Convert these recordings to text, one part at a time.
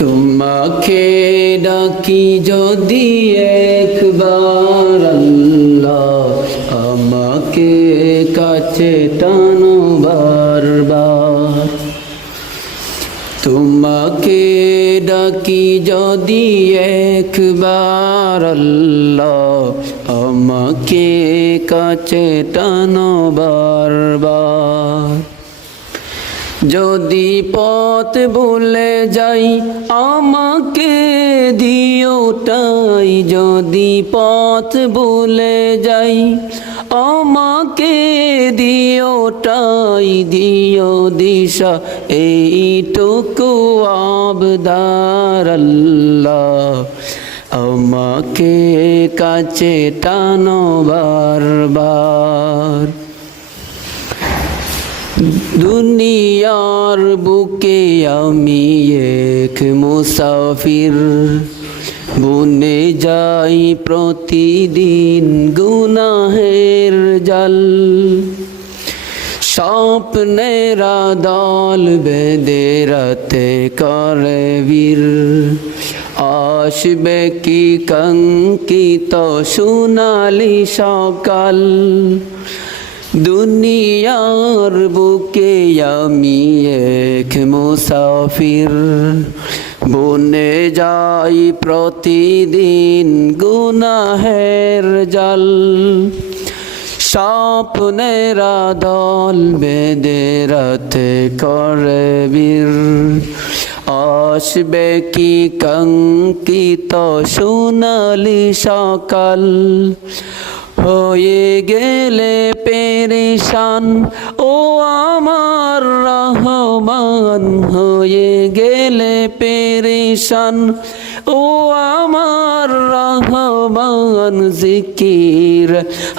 তোমাকে ডাকি যদি একবার আল্লাহ, আমাকে কাছে টানো বারবার। তোমাকে ডাকি যদি একবার আল্লাহ, আমাকে কাছে টানো বারবার। যদি পথ ভুলে যাই আমাকে দিও ঠাই, যদি পথ ভুলে যাই আমাকে দিও ঠাই, দিও দিশা এইটুকু আবদার আল্লাহ, আমাকে কাছে টানো বারবার। দুনিয়ার বুকে আমি এক মুসাফির, বনে যাই প্রতিদিন গুনাহের জাল। স্বপ্নেরা দল বেঁধে রাতে করে বীর, আসবে কি কাঙ্ক্ষিত সোনালি সকাল। দুনিয়ার বুকে আমি এক মুসাফির, বনে যাই প্রতিদিন গুনাহের জাল। স্বপ্নেরা দল বেঁধে রাতে করে বীর, আসবে কি কাঙ্ক্ষিত সোনালি সকাল। হয়ে গেলে পেরেশান ও আমার রহমান, হয়ে গেলে পেরেশান ও আমার রহমান। জিকির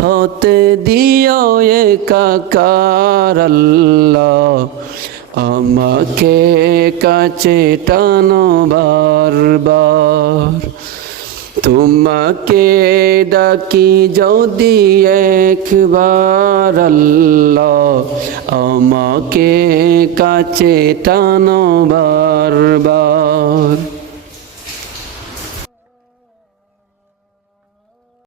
হতে দিও একাকার আল্লাহ, আমাকে কাছে টানো বারবার। তোমাকে ডাকি যদি একবার আল্লাহ, আমাকে কাছে টানো বারবার।